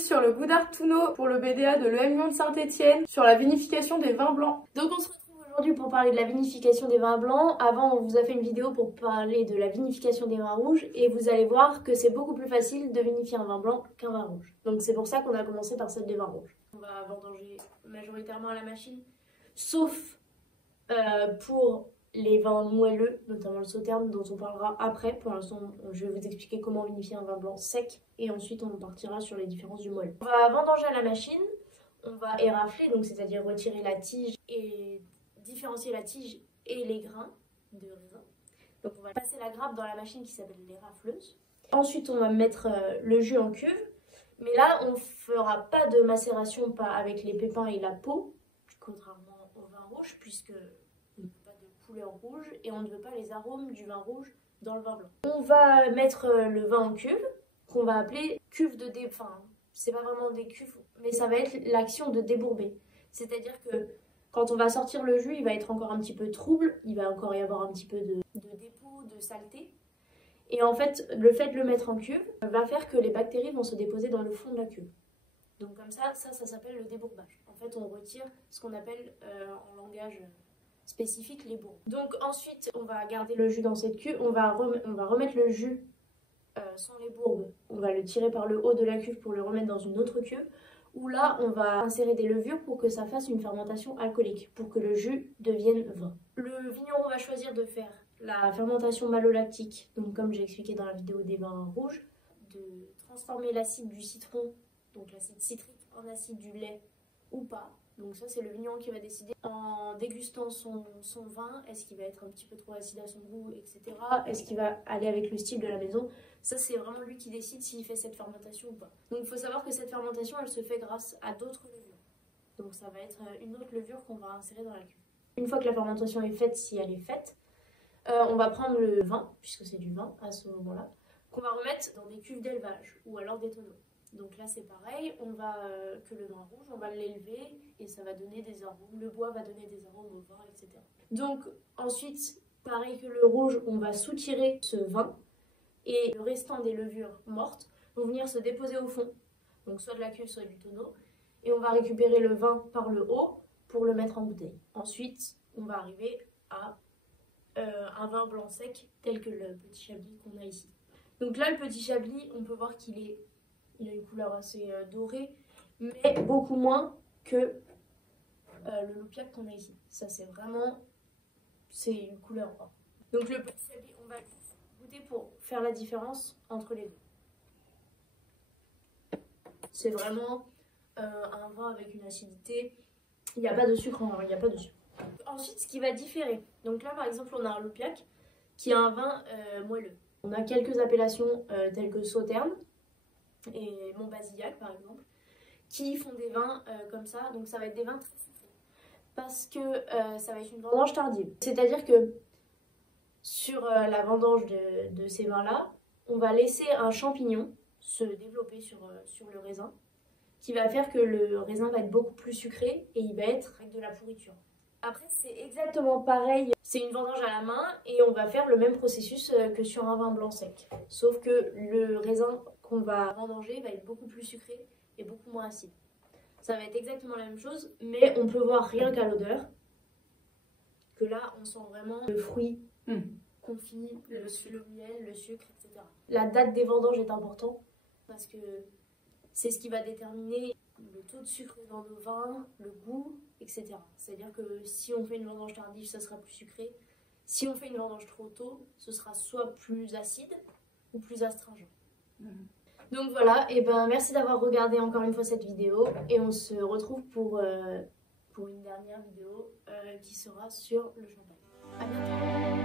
plus sur le goût d'Artuno pour le BDA de l'EM Lyon de Saint-Etienne, sur la vinification des vins blancs. Donc on se retrouve aujourd'hui pour parler de la vinification des vins blancs. Avant, on vous a fait une vidéo pour parler de la vinification des vins rouges et vous allez voir que c'est beaucoup plus facile de vinifier un vin blanc qu'un vin rouge. Donc c'est pour ça qu'on a commencé par celle des vins rouges. On va vendanger majoritairement à la machine, sauf pour les vins moelleux, notamment le sauterne dont on parlera après. Pour l'instant, je vais vous expliquer comment vinifier un vin blanc sec et ensuite on partira sur les différences du moelleux. On va vendanger à la machine, on va érafler, donc c'est-à-dire retirer la tige et différencier la tige et les grains de raisin. Donc on va passer la grappe dans la machine qui s'appelle l'érafleuse. Ensuite on va mettre le jus en cuve, mais là on fera pas de macération avec les pépins et la peau, contrairement au vin rouge, puisque on ne veut pas de couleur rouge et on ne veut pas les arômes du vin rouge dans le vin blanc. On va mettre le vin en cuve, qu'on va appeler cuve de enfin c'est pas vraiment des cuves, mais ça va être l'action de débourber. C'est-à-dire que quand on va sortir le jus, il va être encore un petit peu trouble, il va encore y avoir un petit peu de dépôt, de saleté. Et en fait, le fait de le mettre en cuve va faire que les bactéries vont se déposer dans le fond de la cuve. Donc comme ça s'appelle le débourbage. En fait, on retire ce qu'on appelle en langage spécifique les bourbes. Donc ensuite, on va garder le jus dans cette cuve, on va remettre le jus sans les bourbes. On va le tirer par le haut de la cuve pour le remettre dans une autre cuve, où là, on va insérer des levures pour que ça fasse une fermentation alcoolique, pour que le jus devienne vin. Le vigneron va choisir de faire la fermentation malolactique, donc comme j'ai expliqué dans la vidéo des vins rouges, de transformer l'acide du citron, donc l'acide citrique, en acide du lait ou pas. Donc ça, c'est le vigneron qui va décider en dégustant son vin, est-ce qu'il va être un petit peu trop acide à son goût, etc. Est-ce qu'il va aller avec le style de la maison. Ça, c'est vraiment lui qui décide s'il fait cette fermentation ou pas. Donc il faut savoir que cette fermentation, elle se fait grâce à d'autres levures. Donc ça va être une autre levure qu'on va insérer dans la cuve. Une fois que la fermentation est faite, si elle est faite, on va prendre le vin, puisque c'est du vin à ce moment-là, qu'on va remettre dans des cuves d'élevage ou alors des tonneaux. Donc là c'est pareil, on va que le vin rouge, on va l'élever et ça va donner des arômes, le bois va donner des arômes au vin, etc. Donc ensuite, pareil que le rouge, on va soutirer ce vin et le restant des levures mortes vont venir se déposer au fond, donc soit de la cuve, soit du tonneau, et on va récupérer le vin par le haut pour le mettre en bouteille. Ensuite, on va arriver à un vin blanc sec tel que le petit chablis qu'on a ici. Donc là, le petit chablis, on peut voir qu'il a une couleur assez dorée, mais beaucoup moins que le loupiac qu'on a ici. Ça, c'est une couleur or. Donc le petit chablis, on va goûter pour faire la différence entre les deux. C'est vraiment un vin avec une acidité. Il n'y a pas de sucre, il n'y a pas de sucre. Ensuite, ce qui va différer. Donc là, par exemple, on a un loupiac qui a un vin moelleux. On a quelques appellations telles que Sauterne et Montbazillac par exemple, qui font des vins comme ça, donc ça va être des vins très sucrés, parce que ça va être une vendange tardive. C'est-à-dire que sur la vendange de ces vins-là, on va laisser un champignon se développer sur le raisin, qui va faire que le raisin va être beaucoup plus sucré et il va être avec de la pourriture. Après, c'est exactement pareil, c'est une vendange à la main et on va faire le même processus que sur un vin blanc sec. Sauf que le raisin qu'on va vendanger va être beaucoup plus sucré et beaucoup moins acide. Ça va être exactement la même chose, mais on peut voir rien qu'à l'odeur que là, on sent vraiment le fruit confit, le miel, le sucre, etc. La date des vendanges est importante parce que c'est ce qui va déterminer le taux de sucre dans nos vins, le goût, etc. C'est-à-dire que si on fait une vendange tardive, ça sera plus sucré. Si on fait une vendange trop tôt, ce sera soit plus acide ou plus astringent. Donc voilà, et merci d'avoir regardé encore une fois cette vidéo et on se retrouve pour une dernière vidéo qui sera sur le champagne. À bientôt.